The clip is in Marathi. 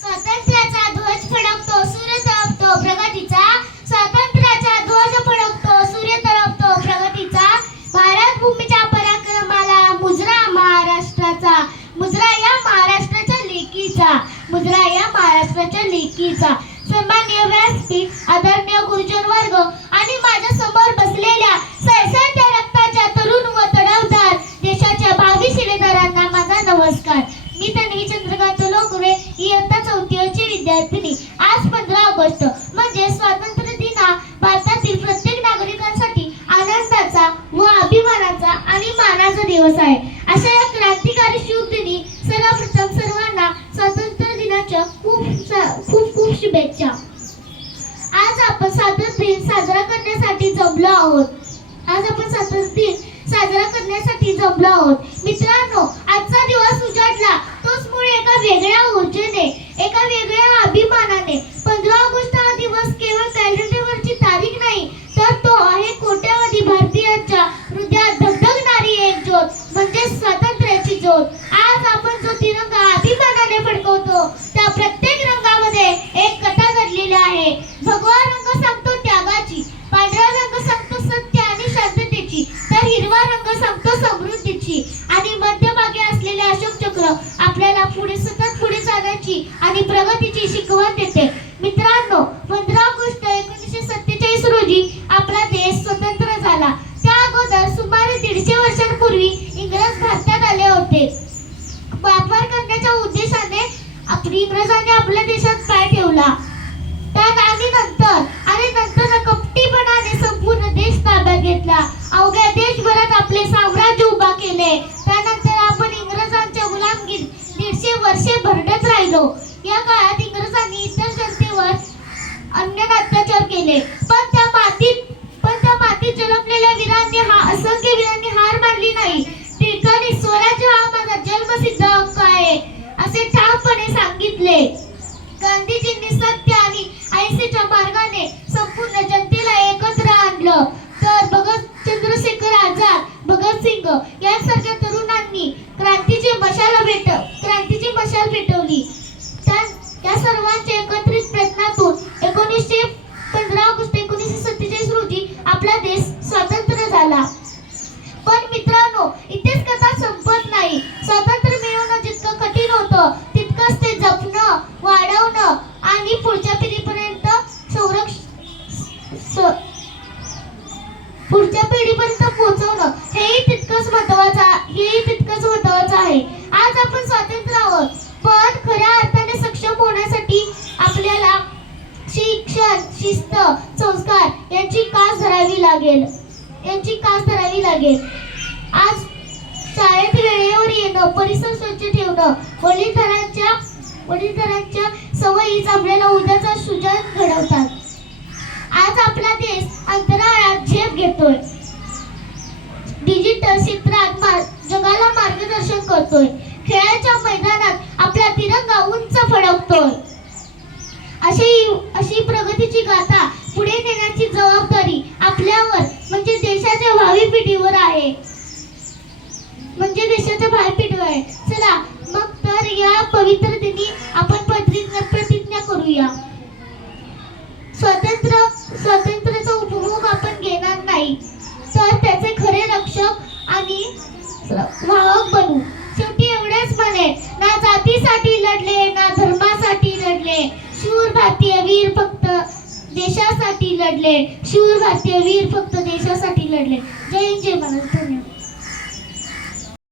स्वातंत्र्याचा ध्वज फडकतो, सूर्य तळपतो प्रगतीचा. स्वातंत्र्याचा ध्वज फडकतो, सूर्य तळपतो प्रगतीचा. भारत भूमीच्या पराक्रमाला मुजरा महाराष्ट्राचा, मुजरा या महाराष्ट्राच्या लेकीचा, मुजरा या महाराष्ट्राच्या लेकीचा. सन्माननीय व्यासपीठ, आदरणीय गुरुजन वर्ग आणि माझ्या समोर बसलेल्या सळसळत्या रक्ताच्या तरुण व तडफदार देशाच्या भावी शिलेदारांना माझा नमस्कार. मी तन्वी चंद्रकांत लोकरे, इयत्ता 4ची विद्यार्थिनी. आज 15 ऑगस्ट म्हणजे स्वातंत्र्य दिन हा भारतातील प्रत्येक नागरिकांसाठी आनंदाचा व अभिमानाचा आणि मानाचा दिवस आहे. अशा या क्रांतिकारी शुभ दिनी सर्वप्रथम सर्वांना स्वातंत्र्य दिनाच्या खूप शुभेच्छा. आज आपण स्वातंत्र्य दिन साजरा करण्यासाठी जमलो आहोत. मित्रांनो, आजचा दिवस उजाडला तोच मुळे एका वेगळ्या ऊर्जेने, एका वेगळ्या अभिमानाने. 15 ऑगस्ट हा दिवस केवळ कॅलेंडरवरची तारीख नाही, तर तो आहे कोट्यावधी भारतीयांच्या हृदयात धगधगणारी एक ज्योत, म्हणजे स्वातंत्र्याची ज्योत. आज आपण जो तिरंगा अभिमानाने फडकवतो, त्या प्रत्येक रंगामध्ये एक कथा दडलेली आहे. भगवा रंग सांगतो त्यागाची, पांढरा रंग सांगतो सत्य आणि शांततेची, तर हिरवा रंग सांगतो समृद्धीची. आणि मध्यभागी असलेले अशोक चक्र आपल्याला सतत पुढे जाण्याची आणि प्रगतीची शिकवण देते. मित्रांनो, 15 ऑगस्ट 1947 रोजी आपला देश स्वतंत्र झाला. त्या अगोदर सुमारे 150 वर्षांपूर्वी इंग्रज भारतात आले होते. व्यापार करण्याच्या उद्देशाने इंग्रजांनी आपल्या देशात पाय ठेवला. नंतर कपटीपणाने संपूर्ण देश ताब्यात घेतला. अवघ्या देशभरात आपले साम्राज्य उभा केले. त्यानंतर आपण इंग्रजांच्या गुलामगिरीत 150 वर्षे भरडत राहिलो. या काळात इंग्रजांनी इतर जनतेवर अन्याय अत्याचार केले, पण त्या मातीत जन्मलेल्या असंख्य वीरांनी हार मानली नाही. टिळकांनी स्वराज्य हा माझा जन्मसिद्ध हक्क आहे असे ठामपणे सांगितले. गांधीजींनी सत्य आणि अहिंसेच्या मार्गाने संपूर्ण जनतेला एकत्र आणलं, तर चंद्रशेखर आझाद, भगतसिंग यांसारख्या तरुणांनी क्रांतीची मशाल पेटवली. त्या सर्वांच्या एकत्रित प्रयत्नातून 15 ऑगस्ट 1947 रोजी आपला देश स्वतंत्र झाला. पण मित्रांनो, इथेच कथा संपत नाही. स्वातंत्र्य मिळवणं जितकं कठीण होतं, तितकंच ते जपणं, वाढवणं आणि पुढच्या पिढीपर्यंत पोहोचवणं हेही तितकंच महत्त्वाचं आहे. आज आपण स्वतंत्र आहोत, पण खऱ्या अर्थाने सक्षम होण्यासाठी आपल्याला शिक्षण, शिस्त, संस्कार यांची कास धरावी लागेल. आज शाळेत वेळेवर येणं, परिसर स्वच्छ ठेवणं, वडीलधाऱ्यांच्या सवयीच आपल्याला उद्याचा सुजाण घडवतात. आज आपला देश अंतराळात झेप घेतोय, डिजिटल क्षेत्रात जगाला मार्गदर्शन करतोय, खेळाच्या मैदानात आपला तिरंगा उंच फडकतोय. अशी प्रगतीची गाथा पुढे नेण्याची जबाबदारी आपल्यावर म्हणजे देशाच्या भावी पिढीवर आहे. चला मग तर या पवित्र दिनी आपण प्रतिज्ञा करूया. स्वातंत्र्याचा उपभोग आपण घेणार नाही, तर त्याचे खरे रक्षक आणि वाहक बनू. शेवटी एवढेच म्हणेन, ना जातीसाठी लढले, ना धर्मासाठी लढले, शूर भारतीय वीर फक्त देशासाठी लढले. जय हिंद, जय महाराष्ट्र. धन्यवाद.